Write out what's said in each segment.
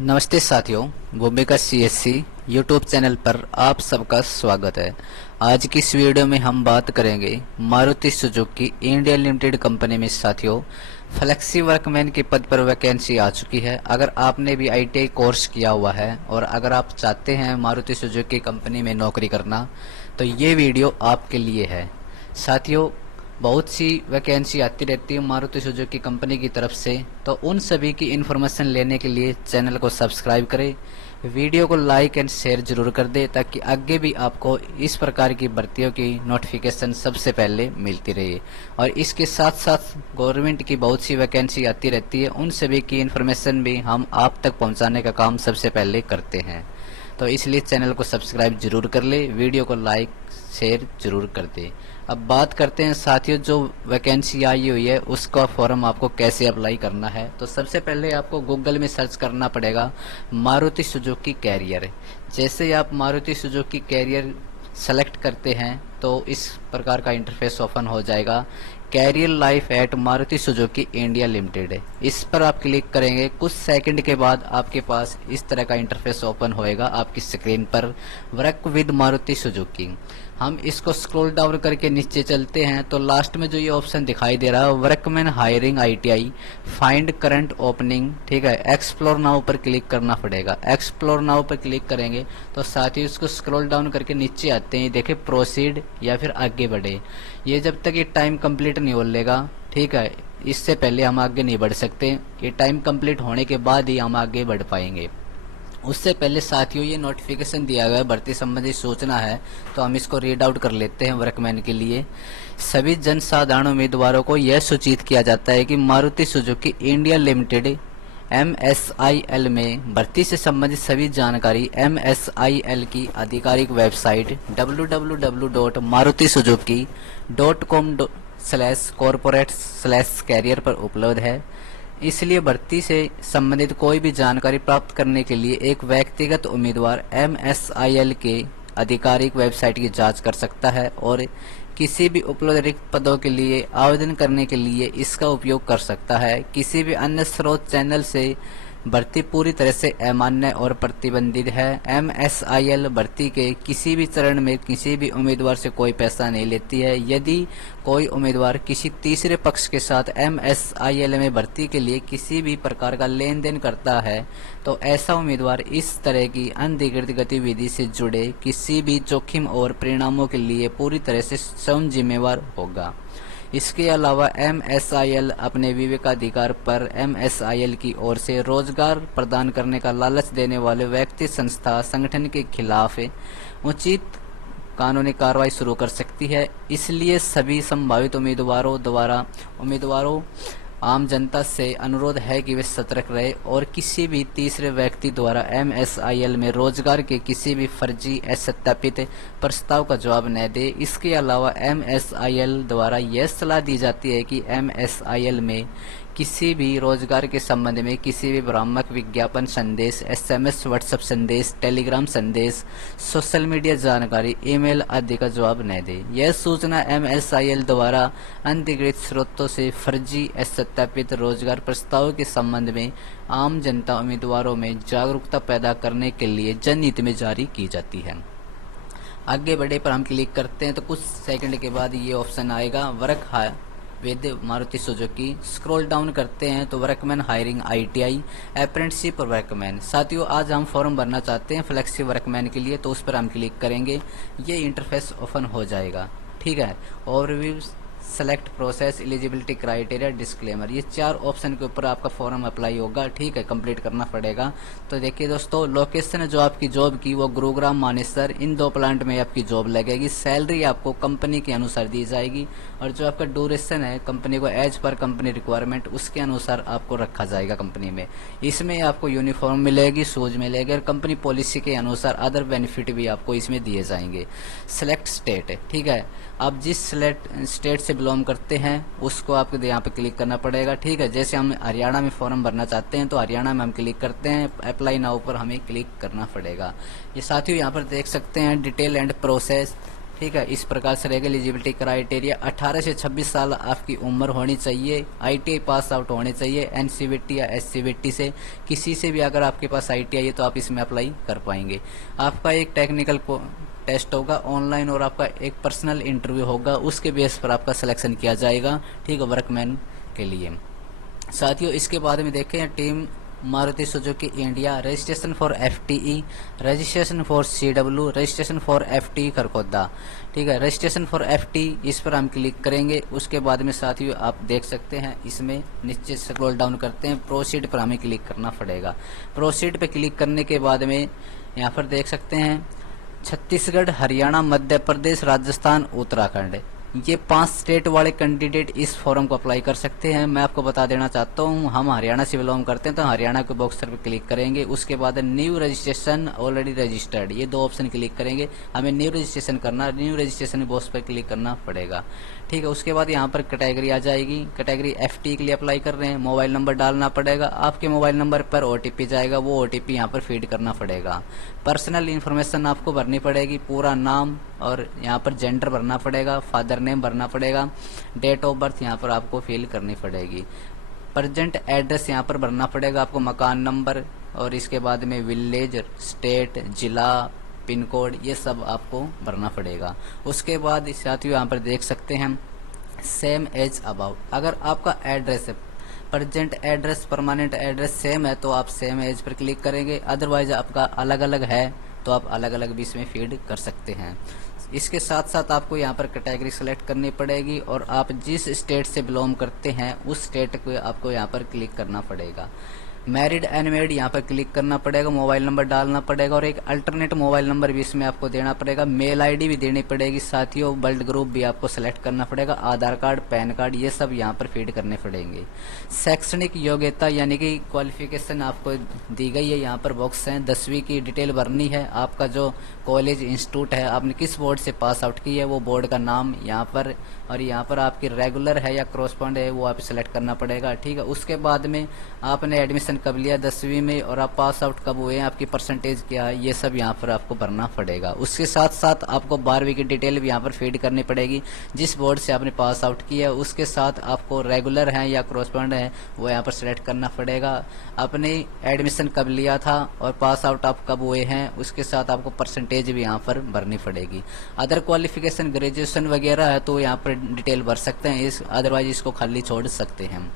नमस्ते साथियों, भूमिका सीएससी यूट्यूब चैनल पर आप सबका स्वागत है। आज की इस वीडियो में हम बात करेंगे Maruti Suzuki India limited company में साथियों फ्लेक्सी वर्कमैन के पद पर वैकेंसी आ चुकी है। अगर आपने भी आईटीआई कोर्स किया हुआ है और अगर आप चाहते हैं मारुति सुजुकी कंपनी में नौकरी करना तो ये वीडियो आपके लिए है। साथियों, बहुत सी वैकेंसी आती रहती है मारुति सुजुकी कंपनी की तरफ से, तो उन सभी की इन्फॉर्मेशन लेने के लिए चैनल को सब्सक्राइब करें, वीडियो को लाइक एंड शेयर जरूर कर दें ताकि आगे भी आपको इस प्रकार की भर्तियों की नोटिफिकेशन सबसे पहले मिलती रहे। और इसके साथ साथ गवर्नमेंट की बहुत सी वैकेंसी आती रहती है, उन सभी की इन्फॉर्मेशन भी हम आप तक पहुंचाने का काम सबसे पहले करते हैं। तो इसलिए चैनल को सब्सक्राइब जरूर कर ले, वीडियो को लाइक शेयर जरूर कर दे। अब बात करते हैं साथियों, जो वैकेंसी आई हुई है उसका फॉर्म आपको कैसे अप्लाई करना है। तो सबसे पहले आपको गूगल में सर्च करना पड़ेगा मारुति सुजुकी कैरियर। जैसे ही आप मारुति सुजुकी कैरियर सेलेक्ट करते हैं तो इस प्रकार का इंटरफेस ओपन हो जाएगा, career life at Maruti Suzuki India Limited. इस पर आप क्लिक करेंगे, कुछ सेकंड के बाद आपके पास इस तरह का इंटरफेस ओपन होएगा आपकी स्क्रीन पर, वर्क विद मारुति सुजुकी। हम इसको स्क्रॉल डाउन करके नीचे चलते हैं तो लास्ट में जो ये ऑप्शन दिखाई दे रहा है workman hiring ITI find current opening, ठीक है, एक्सप्लोर नाउ पर क्लिक करना पड़ेगा। एक्सप्लोर नाउ पर क्लिक करेंगे तो साथ ही उसको स्क्रॉल डाउन करके नीचे आते हैं, देखे प्रोसीड या फिर आगे बढ़े। ये जब तक ये टाइम कंप्लीट नहीं हो लेगा, ठीक है, इससे पहले हम आगे नहीं बढ़ सकते। ये टाइम कंप्लीट होने के बाद ही हम आगे बढ़ पाएंगे। उससे पहले साथियों ये नोटिफिकेशन दिया गया है, भर्ती संबंधी सूचना है, तो हम इसको रीड आउट कर लेते हैं। वर्कमैन के लिए सभी जनसाधारण उम्मीदवारों को यह सूचित किया जाता है कि Maruti Suzuki India limited MSIL में भर्ती से संबंधित सभी जानकारी MSIL की आधिकारिक वेबसाइट www.marutisuzukicom/corporate/career पर उपलब्ध है। इसलिए भर्ती से संबंधित कोई भी जानकारी प्राप्त करने के लिए एक व्यक्तिगत उम्मीदवार MSIL के आधिकारिक वेबसाइट की जांच कर सकता है और किसी भी उपलब्ध रिक्त पदों के लिए आवेदन करने के लिए इसका उपयोग कर सकता है। किसी भी अन्य स्रोत चैनल से भर्ती पूरी तरह से अमान्य और प्रतिबंधित है। MSIL भर्ती के किसी भी चरण में किसी भी उम्मीदवार से कोई पैसा नहीं लेती है। यदि कोई उम्मीदवार किसी तीसरे पक्ष के साथ MSIL में भर्ती के लिए किसी भी प्रकार का लेन देन करता है तो ऐसा उम्मीदवार इस तरह की अनधिकृत गतिविधि से जुड़े किसी भी जोखिम और परिणामों के लिए पूरी तरह से स्वयं जिम्मेवार होगा। इसके अलावा MSIL अपने विवेकाधिकार पर MSIL की ओर से रोजगार प्रदान करने का लालच देने वाले व्यक्ति, संस्था, संगठन के खिलाफ उचित कानूनी कार्रवाई शुरू कर सकती है। इसलिए सभी संभावित उम्मीदवारों आम जनता से अनुरोध है कि वे सतर्क रहे और किसी भी तीसरे व्यक्ति द्वारा MSIL में रोजगार के किसी भी फर्जी असत्यापित प्रस्ताव का जवाब न दे। इसके अलावा MSIL द्वारा यह सलाह दी जाती है कि MSIL में किसी भी रोजगार के संबंध में किसी भी भ्रामक विज्ञापन संदेश, SMS, व्हाट्सएप संदेश, टेलीग्राम संदेश, सोशल मीडिया जानकारी, ईमेल आदि का जवाब न दे। यह सूचना MSIL द्वारा अनधिकृत स्रोतों से फर्जी असत्यापित रोजगार प्रस्तावों के संबंध में आम जनता उम्मीदवारों में जागरूकता पैदा करने के लिए जनहित में जारी की जाती है। आगे बढ़े पर हम क्लिक करते हैं तो कुछ सेकंड के बाद ये ऑप्शन आएगा work with Maruti Suzuki. Scroll down करते हैं तो workman hiring ITI apprenticeship workman. साथियों, आज हम फॉर्म भरना चाहते हैं फ्लेक्सी वर्कमैन के लिए, तो उस पर हम क्लिक करेंगे, ये इंटरफेस ओपन हो जाएगा, ठीक है। Overview, select process, eligibility criteria, disclaimer, ये 4 ऑप्शन के ऊपर आपका फॉर्म अप्लाई होगा, ठीक है, कंप्लीट करना पड़ेगा। तो देखिए दोस्तों, लोकेशन जो आपकी जॉब की वो गुरुग्राम, मानेसर, इन 2 प्लांट में आपकी जॉब लगेगी। सैलरी आपको कंपनी के अनुसार दी जाएगी और जो आपका ड्यूरेशन है कंपनी को एज पर कंपनी रिक्वायरमेंट उसके अनुसार आपको रखा जाएगा कंपनी में। इसमें आपको यूनिफॉर्म मिलेगी, शूज मिलेगी और कंपनी पॉलिसी के अनुसार अदर बेनिफिट भी आपको इसमें दिए जाएंगे। सिलेक्ट स्टेट, ठीक है, आप जिस स्टेट से बिलोंग करते हैं उसको आपको यहाँ पे क्लिक करना पड़ेगा, ठीक है। जैसे हम हरियाणा में फॉर्म भरना चाहते हैं तो हरियाणा में हम क्लिक करते हैं, अप्लाई नाउ पर हमें क्लिक करना पड़ेगा। ये साथियों यहाँ पर देख सकते हैं डिटेल एंड प्रोसेस, ठीक है, इस प्रकार से रहेगा एलिजिबिलिटी क्राइटेरिया। 18 से 26 साल आपकी उम्र होनी चाहिए, ITI पास आउट होने चाहिए, NCVT या SCVT से किसी से भी अगर आपके पास ITI है तो आप इसमें अप्लाई कर पाएंगे। आपका एक टेक्निकल टेस्ट होगा ऑनलाइन और आपका एक पर्सनल इंटरव्यू होगा, उसके बेस पर आपका सिलेक्शन किया जाएगा, ठीक है, वर्कमैन के लिए। साथियों इसके बाद में देखें team Maruti Suzuki India, registration for FTE, registration for CW, registration for FTE Kharkhoda, ठीक है, रजिस्ट्रेशन फॉर FTE इस पर हम क्लिक करेंगे। उसके बाद में साथियों आप देख सकते हैं इसमें नीचे स्क्रॉल डाउन करते हैं, प्रोसीड पर हमें क्लिक करना पड़ेगा। प्रोसीड पे क्लिक करने के बाद में यहाँ पर देख सकते हैं छत्तीसगढ़, हरियाणा, मध्य प्रदेश, राजस्थान, उत्तराखंड, ये 5 स्टेट वाले कैंडिडेट इस फॉर्म को अप्लाई कर सकते हैं। मैं आपको बता देना चाहता हूँ हम हरियाणा से बिलोंग करते हैं तो हरियाणा के बॉक्स पर क्लिक करेंगे। उसके बाद न्यू रजिस्ट्रेशन, ऑलरेडी रजिस्टर्ड, ये 2 ऑप्शन क्लिक करेंगे। हमें न्यू रजिस्ट्रेशन करना, न्यू रजिस्ट्रेशन बॉक्स पर क्लिक करना पड़ेगा, ठीक है। उसके बाद यहाँ पर कैटेगरी आ जाएगी, कैटेगरी FTE के लिए अप्लाई कर रहे हैं, मोबाइल नंबर डालना पड़ेगा। आपके मोबाइल नंबर पर OTP जाएगा, वो OTP यहाँ पर फीड करना पड़ेगा। पर्सनल इन्फॉर्मेशन आपको भरनी पड़ेगी, पूरा नाम और यहाँ पर जेंडर भरना पड़ेगा, फादर नेम भरना पड़ेगा, डेट ऑफ बर्थ यहाँ पर आपको फिल करनी पड़ेगी, प्रेजेंट एड्रेस यहाँ पर भरना पड़ेगा आपको, मकान नंबर, और इसके बाद में विलेज, स्टेट, जिला, पिन कोड, ये सब आपको भरना पड़ेगा। उसके बाद साथियों यहाँ पर देख सकते हैं सेम एज अबाउट, अगर आपका एड्रेस है present address, permanent address same है तो आप सेम एज पर क्लिक करेंगे, अदरवाइज आपका अलग अलग है तो आप अलग अलग भी इसमें फीड कर सकते हैं। इसके साथ साथ आपको यहाँ पर कैटेगरी सेलेक्ट करनी पड़ेगी और आप जिस स्टेट से बिलोंग करते हैं उस स्टेट को आपको यहाँ पर क्लिक करना पड़ेगा। मैरिड अनमैरिड यहाँ पर क्लिक करना पड़ेगा, मोबाइल नंबर डालना पड़ेगा और एक अल्टरनेट मोबाइल नंबर भी इसमें आपको देना पड़ेगा, मेल ID भी देनी पड़ेगी साथियों, ब्लड ग्रुप भी आपको सेलेक्ट करना पड़ेगा, आधार कार्ड, पैन कार्ड, ये सब यहाँ पर फीड करने पड़ेंगे। शैक्षणिक योग्यता यानी कि क्वालिफिकेशन आपको दी गई है, यहाँ पर बॉक्स हैं, 10वीं की डिटेल भरनी है, आपका जो कॉलेज इंस्टीट्यूट है आपने किस बोर्ड से पास आउट की है वो बोर्ड का नाम यहाँ पर, और यहाँ पर आपकी रेगुलर है या क्रॉसपॉन्ड है वो आप सेलेक्ट करना पड़ेगा, ठीक है। उसके बाद में आपने एडमिशन कब लिया 10वीं में और आप पास आउट कब हुए हैं, आपकी परसेंटेज क्या है, ये सब यहाँ पर आपको भरना पड़ेगा। उसके साथ साथ आपको 12वीं की डिटेल भी यहाँ पर फीड करनी पड़ेगी, जिस बोर्ड से आपने पास आउट किया है उसके साथ आपको रेगुलर है या क्रॉसपॉन्ड है वो यहाँ पर सेलेक्ट करना पड़ेगा। आपने एडमिशन कब लिया था और पास आउट आप कब हुए हैं उसके साथ आपको परसेंटेज भी यहाँ पर भरनी पड़ेगी। अदर क्वालिफिकेशन ग्रेजुएशन वगैरह है तो यहाँ पर डिटेल भर सकते हैं, इस अदरवाइज इसको खाली छोड़ सकते हैं।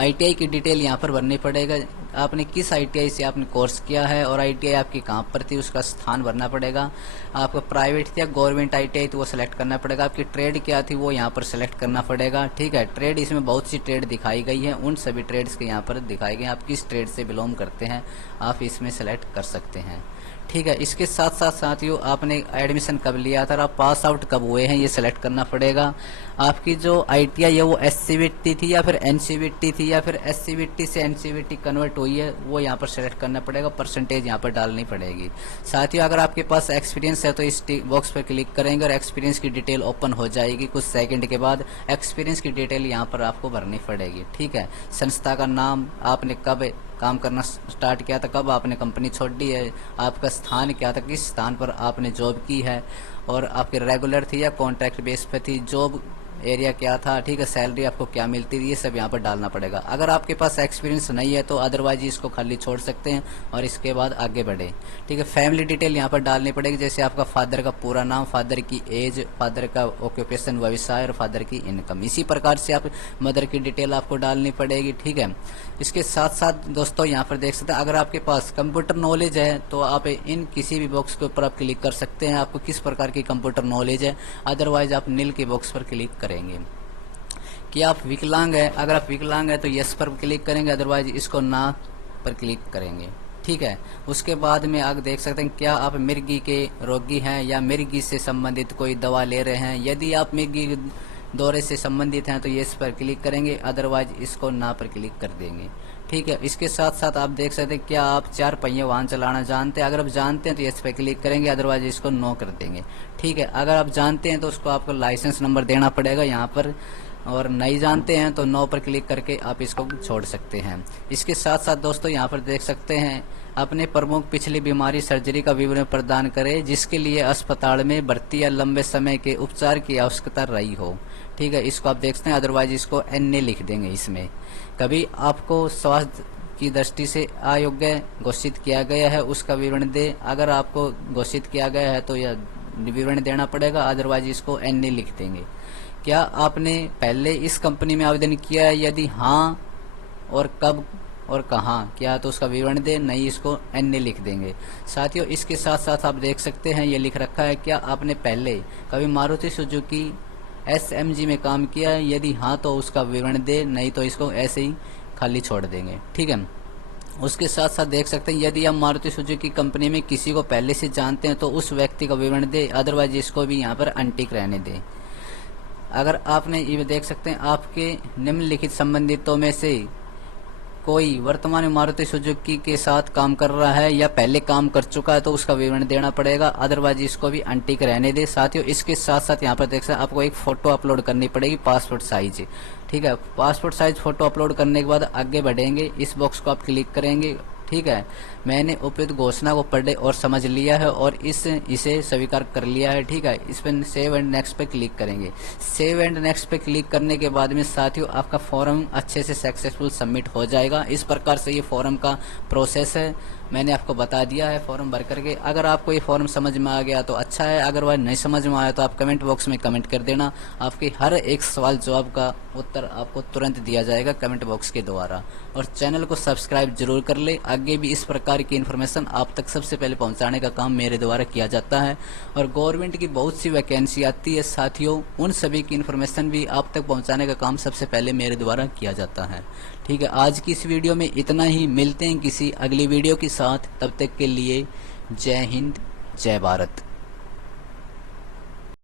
ITI की डिटेल यहाँ पर भरनी पड़ेगा, आपने किस ITI से आपने कोर्स किया है और ITI आपकी कहाँ पर थी उसका स्थान भरना पड़ेगा। आपका प्राइवेट थी या गवर्नमेंट ITI तो वो सिलेक्ट करना पड़ेगा, आपकी ट्रेड क्या थी वो यहाँ पर सिलेक्ट करना पड़ेगा, ठीक है। ट्रेड इसमें बहुत सी ट्रेड दिखाई गई है, उन सभी ट्रेड्स के यहाँ पर दिखाए गए, आप किस ट्रेड से बिलोंग करते हैं आप इसमें सेलेक्ट कर सकते हैं, ठीक है। इसके साथ साथ साथियों आपने एडमिशन कब लिया था और आप पास आउट कब हुए हैं ये सेलेक्ट करना पड़ेगा। आपकी जो ITI है वो SCVT थी या फिर NCVT थी या फिर SCVT से NCVT कन्वर्ट हुई है वो यहाँ पर सेलेक्ट करना पड़ेगा, परसेंटेज यहाँ पर डालनी पड़ेगी। साथियों अगर आपके पास एक्सपीरियंस है तो इस बॉक्स पर क्लिक करेंगे और एक्सपीरियंस की डिटेल ओपन हो जाएगी, कुछ सेकंड के बाद एक्सपीरियंस की डिटेल यहाँ पर आपको भरनी पड़ेगी, ठीक है। संस्था का नाम, आपने कब काम करना स्टार्ट किया था, कब आपने कंपनी छोड़ दी है, आपका स्थान क्या था, किस स्थान पर आपने जॉब की है और आपके रेगुलर थी या कॉन्ट्रैक्ट बेस पे थी, जॉब एरिया क्या था, ठीक है, सैलरी आपको क्या मिलती थी, ये सब यहाँ पर डालना पड़ेगा। अगर आपके पास एक्सपीरियंस नहीं है तो अदरवाइज इसको खाली छोड़ सकते हैं और इसके बाद आगे बढ़े, ठीक है। फैमिली डिटेल यहाँ पर डालनी पड़ेगी, जैसे आपका फादर का पूरा नाम, फादर की एज, फादर का ऑक्यूपेशन व्यवसाय और फादर की इनकम, इसी प्रकार से आप मदर की डिटेल आपको डालनी पड़ेगी, ठीक है। इसके साथ साथ दोस्तों यहाँ पर देख सकते हैं अगर आपके पास कंप्यूटर नॉलेज है तो आप इन किसी भी बॉक्स के ऊपर आप क्लिक कर सकते हैं, आपको किस प्रकार की कंप्यूटर नॉलेज है, अदरवाइज आप नील के बॉक्स पर क्लिक करेंगे। कि आप विकलांग है, अगर आप विकलांग है तो यस पर क्लिक करेंगे, अदरवाइज इसको ना पर क्लिक करेंगे, ठीक है। उसके बाद में आप देख सकते हैं क्या आप मिर्गी के रोगी हैं या मिर्गी से संबंधित कोई दवा ले रहे हैं, यदि आप मिर्गी दौरे से संबंधित हैं तो यस पर क्लिक करेंगे, अदरवाइज इसको ना पर क्लिक कर देंगे, ठीक है। इसके साथ साथ आप देख सकते हैं क्या आप 4 पहिए वाहन चलाना जानते हैं, अगर आप जानते हैं तो यस पे क्लिक करेंगे, अदरवाइज इसको नो कर देंगे, ठीक है। अगर आप जानते हैं तो उसको आपको लाइसेंस नंबर देना पड़ेगा यहाँ पर, और नहीं जानते हैं तो नो पर क्लिक करके आप इसको छोड़ सकते हैं। इसके साथ साथ दोस्तों यहाँ पर देख सकते हैं अपने प्रमुख पिछली बीमारी सर्जरी का विवरण प्रदान करें जिसके लिए अस्पताल में भर्ती या लंबे समय के उपचार की आवश्यकता रही हो। ठीक है, इसको आप देख सकते हैं, अदरवाइज इसको एन लिख देंगे। इसमें कभी आपको स्वास्थ्य की दृष्टि से अयोग्य घोषित किया गया है उसका विवरण दे। अगर आपको घोषित किया गया है तो यह विवरण देना पड़ेगा, अदरवाइज इसको एन लिख देंगे। क्या आपने पहले इस कंपनी में आवेदन किया है? यदि हाँ और कब और कहाँ किया तो उसका विवरण दे, नहीं इसको एन लिख देंगे। साथियों इसके साथ साथ आप देख सकते हैं ये लिख रखा है, क्या आपने पहले कभी मारुति सुजुकी SMG में काम किया है? यदि हाँ तो उसका विवरण दे, नहीं तो इसको ऐसे ही खाली छोड़ देंगे। ठीक है, उसके साथ साथ देख सकते हैं यदि हम मारुति सुजुकी कंपनी में किसी को पहले से जानते हैं तो उस व्यक्ति का विवरण दे, अदरवाइज इसको भी यहाँ पर अनटिक रहने दें। अगर आपने ये देख सकते हैं आपके निम्नलिखित संबंधितों में से कोई वर्तमान में मारुति सुजुकी के साथ काम कर रहा है या पहले काम कर चुका है तो उसका विवरण देना पड़ेगा, अदरवाइज इसको भी अनटिक रहने दे। साथियों इसके साथ साथ यहाँ पर देख सकते हैं आपको एक फोटो अपलोड करनी पड़ेगी, पासपोर्ट साइज। ठीक है, पासपोर्ट साइज फोटो अपलोड करने के बाद आगे बढ़ेंगे, इस बॉक्स को आप क्लिक करेंगे। ठीक है, मैंने उपयुक्त घोषणा को पढ़े और समझ लिया है और इसे स्वीकार कर लिया है। ठीक है, इस पर सेव एंड नेक्स्ट पे क्लिक करेंगे। सेव एंड नेक्स्ट पे क्लिक करने के बाद में साथियों आपका फॉर्म अच्छे से सक्सेसफुल सबमिट हो जाएगा। इस प्रकार से ये फॉर्म का प्रोसेस है, मैंने आपको बता दिया है फॉर्म भर करके। अगर आपको ये फॉर्म समझ में आ गया तो अच्छा है, अगर वह नहीं समझ में आया तो आप कमेंट बॉक्स में कमेंट कर देना। आपके हर एक सवाल जवाब का उत्तर आपको तुरंत दिया जाएगा कमेंट बॉक्स के द्वारा। और चैनल को सब्सक्राइब जरूर कर ले, आगे भी इस प्रकार की इन्फॉर्मेशन आप तक सबसे पहले पहुंचाने का काम मेरे द्वारा किया जाता है। और गवर्नमेंट की बहुत सी वैकेंसी आती है साथियों, उन सभी की इन्फॉर्मेशन भी आप तक पहुंचाने का काम सबसे पहले मेरे द्वारा किया जाता है। ठीक है, आज की इस वीडियो में इतना ही, मिलते हैं किसी अगली वीडियो के साथ, तब तक के लिए जय हिंद जय भारत।